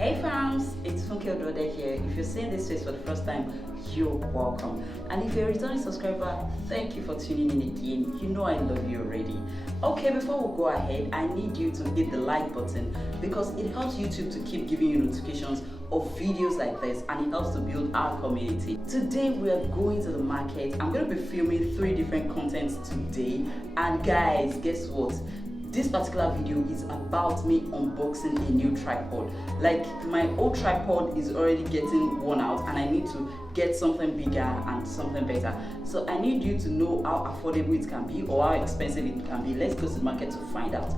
Hey fams, it's Funke Odrode here. If you're seeing this face for the first time, you're welcome. And if you're a returning subscriber, thank you for tuning in again. You know I love you already. Okay, before we go ahead, I need you to hit the like button because it helps YouTube to keep giving you notifications of videos like this, and it helps to build our community. Today we are going to the market. I'm going to be filming 3 different contents today, and guys, guess what? This particular video is about me unboxing a new tripod. Like, my old tripod is already getting worn out and I need to get something bigger and something better. So I need you to know how affordable it can be or how expensive it can be. Let's go to the market to find out.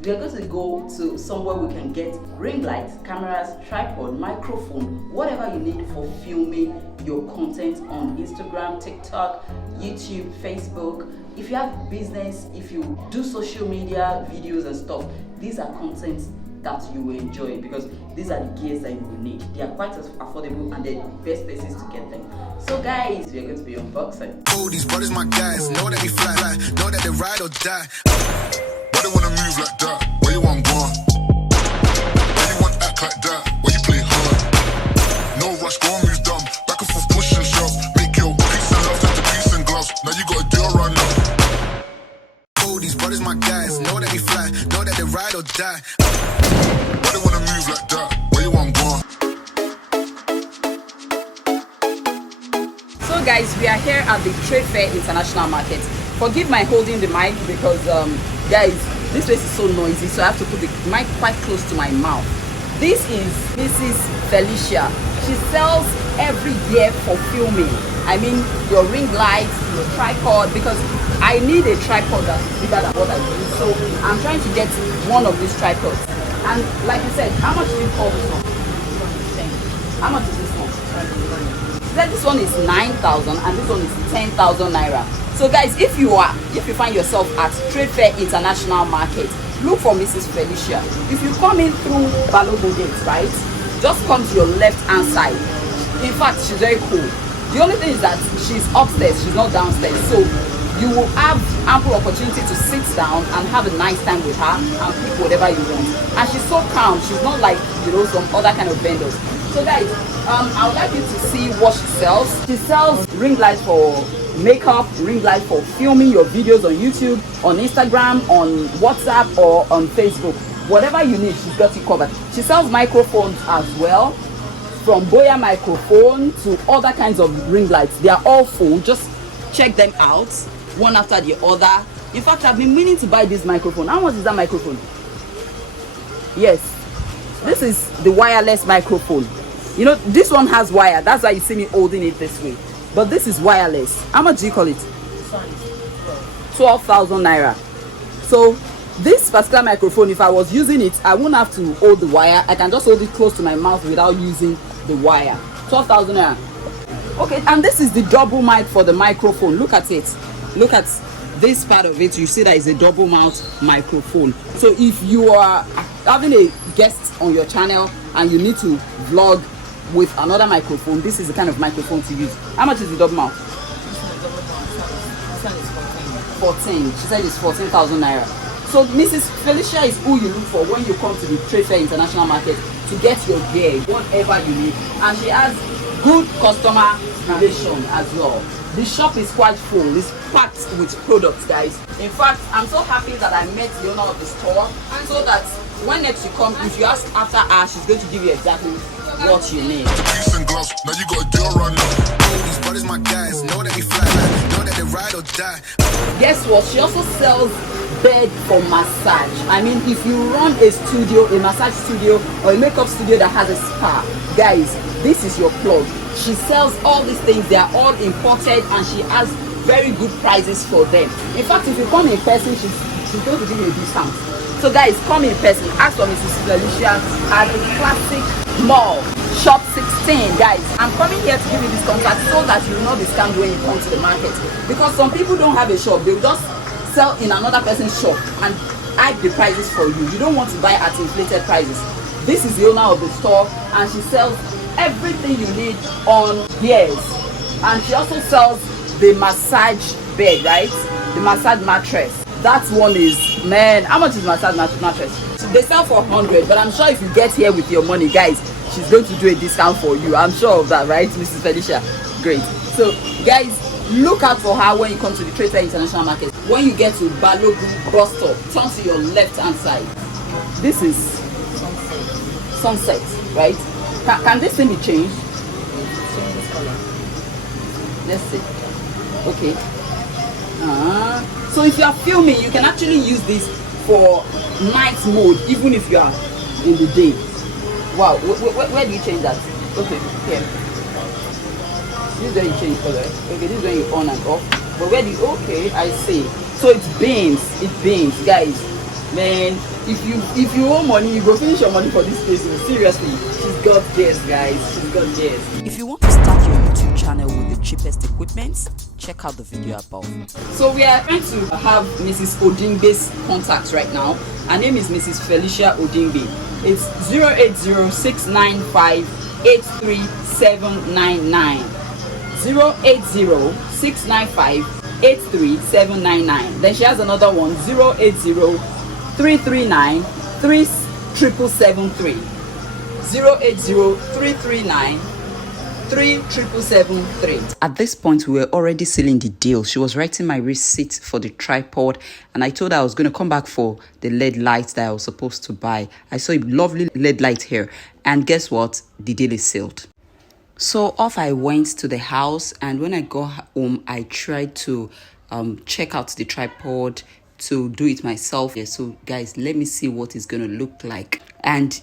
We are going to go to somewhere we can get ring lights, cameras, tripod, microphone, whatever you need for filming your content on Instagram, TikTok, YouTube, Facebook. If you have business, if you do social media videos and stuff, these are contents that you will enjoy because these are the gears that you will need. They are quite affordable and they're the best places to get them. So guys, we are going to be unboxing. Oh, these brothers my guys, know that they fly, know that they ride or die. Why they wanna move like that? Where you want gone? Why you want act like that? Why you play hard? No rush, go and move dumb. Back and forth, push and shove. Make your peace and love into peace and gloves. Now you gotta do it right now. Oh, these brothers my guys, know that they fly, know that they ride or die. Why they wanna move like that? Where you want gone? So guys, we are here at the Trade Fair International Market. Forgive my holding the mic because guys, this place is so noisy, so I have to put the mic quite close to my mouth. This is Mrs. Felicia. She sells every gear for filming. I mean, your ring lights, your tripod, because I need a tripod that's bigger than what I use. So I'm trying to get one of these tripods. And like you said, how much do you call this one? How much is this one? This one is 9,000 and this one is 10,000 naira. So guys, if you find yourself at Trade Fair International Market, look for Mrs. Felicia. If you come in through Balogun Gate, right, just come to your left hand side. In fact, she's very cool. The only thing is that she's upstairs, she's not downstairs. So you will have ample opportunity to sit down and have a nice time with her and pick whatever you want. And she's so calm. She's not like, you know, some other kind of vendors. So guys, I would like you to see what she sells. She sells ring lights for makeup, ring light for filming your videos on YouTube, on Instagram, on WhatsApp, or on Facebook. Whatever you need, she's got you covered. She sells microphones as well, from Boya microphone to other kinds of ring lights. They are all full. Just check them out, one after the other. In fact, I've been meaning to buy this microphone. How much is that microphone? Yes, this is the wireless microphone. You know, this one has wire. That's why you see me holding it this way. But this is wireless. How much do you call it? 12,000 naira. So this particular microphone, if I was using it, I wouldn't have to hold the wire. I can just hold it close to my mouth without using the wire. 12,000 naira. Okay, and this is the double mic for the microphone. Look at it. Look at this part of it. You see that is a double mount microphone. So if you are having a guest on your channel and you need to vlog with another microphone, this is the kind of microphone to use. How much is the double mount? 14. She said it's 14,000 naira. So Mrs. Felicia is who you look for when you come to the Trade Fair International Market to get your gear, whatever you need. And she has good customer relation as well. The shop is quite full. It's packed with products, guys. In fact, I'm so happy that I met the owner of the store, and so that when next you come, if you ask after her, she's going to give you exactly what you need. Peace and gloves. Now you gotta do it right now. Oh, these brothers my guys, know that they fly, know that they ride or die. Guess what? She also sells bed for massage. I mean, if you run a studio, a massage studio or a makeup studio that has a spa, guys, this is your plug. She sells all these things. They are all imported and she has very good prices for them. In fact, if you come in person, she's going to give you a discount. So guys, come in person. Ask for Mrs. Felicia at the Classic Mall, Shop 16. Guys, I'm coming here to give you this contact so that you will not be scammed when you come to the market. Because some people don't have a shop. They will just sell in another person's shop and hike the prices for you. You don't want to buy at inflated prices. This is the owner of the store and she sells everything you need on gears. And she also sells the massage bed, right? The massage mattress. That one is, man, how much is massage mattress? they sell for 100, but I'm sure if you get here with your money, guys, she's going to do a discount for you. I'm sure of that, right, Mrs. Felicia? Great. So guys, look out for her when you come to the Trade Fair International Market. When you get to Balogun bus stop, turn to your left hand side. This is sunset, right? Can this thing be changed? Let's see. Okay. So if you are filming, you can actually use this for night mode, even if you are in the day. Wow. Where do you change that? Okay. Here. This is where you change color. Okay. This is when you on and off. But where do you? Okay. I see. So it beams. It beams, guys. Man, if you owe money, you go finish your money for this place. Seriously, she's got gears, guys. She's got gears. If you want to start your YouTube channel with the cheapest equipment, check out the video above. So we are trying to have Mrs. Odingbe's contacts right now. Her name is Mrs. Felicia Odingbe. It's 080-695-83799. 080-695-83799. Then she has another one, 080-339-3773. 080-339-3773. At this point, we were already sealing the deal. She was writing my receipt for the tripod, and I told her I was going to come back for the LED light that I was supposed to buy. I saw a lovely LED light here, and guess what? The deal is sealed. So off I went to the house, and when I got home, I tried to check out the tripod to do it myself. So guys, let me see what it's gonna look like. And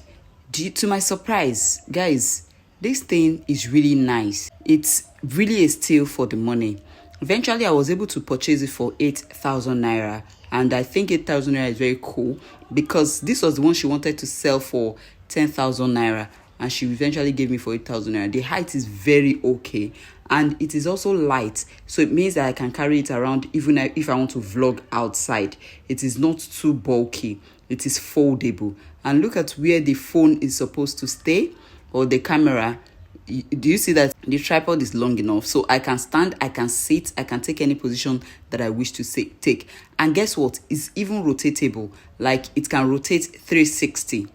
to my surprise, guys, this thing is really nice. It's really a steal for the money. Eventually I was able to purchase it for 8,000 naira, and I think 8,000 naira is very cool because this was the one she wanted to sell for 10,000 naira, and she eventually gave me for 8,000 naira. The height is very okay, and it is also light, so it means that I can carry it around even if I want to vlog outside. It is not too bulky. It is foldable, and look at where the phone is supposed to stay, or the camera. Do you see that the tripod is long enough so I can stand, I can sit, I can take any position that I wish to take. And guess what? It's even rotatable. Like, it can rotate 360,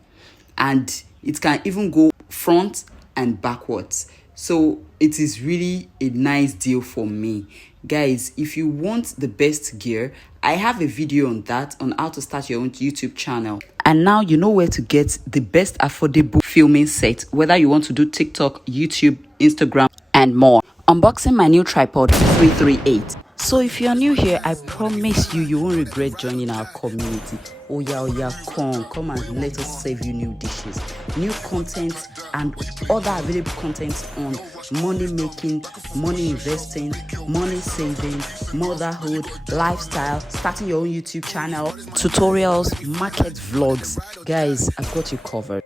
and it can even go front and backwards. So it is really a nice deal for me. Guys, if you want the best gear, I have a video on that, on how to start your own YouTube channel. And now you know where to get the best affordable filming set, whether you want to do TikTok, YouTube, Instagram, and more. Unboxing my new tripod 338. So if you're new here, I promise you won't regret joining our community. Oh yeah, come and let us serve you new dishes, new content, and other available content on money making, money investing, money saving, motherhood, lifestyle, starting your own YouTube channel, tutorials, market vlogs. Guys, I've got you covered.